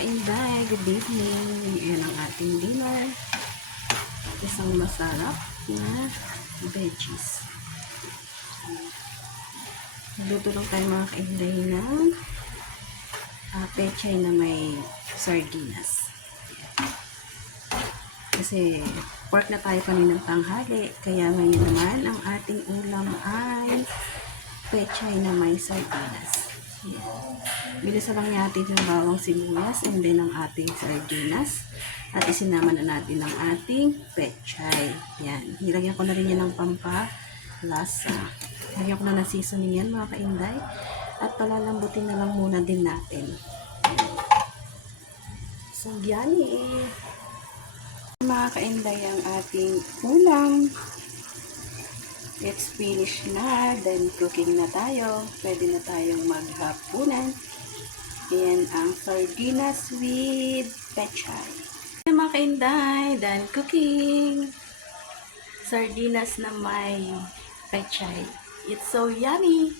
Kainday, good evening. Ayan ang ating dinner. Isang masarap na veggies. Nagluto lang tayo mga kainday ng pechay na may sardinas. Kasi pork na tayo kaninang tanghali. Kaya ngayon naman ang ating ulam ay pechay na may sardinas. Bilisan lang natin yung bawang sibuyas and then ang ating sardinas at isinama na natin ang ating pechay. Yan. Nilagyan ko na rin yan ng pampalasa. Lagyan ko na ng seasoning yan mga kainday at palalambutin na lang muna din natin. So yan mga kainday ang ating ulam. It's finished na, then cooking na tayo. Pwede na tayong maghapunan. Ayan ang sardinas with pechay. Ayan mga kainday, then cooking. Sardinas na may pechay. It's so yummy!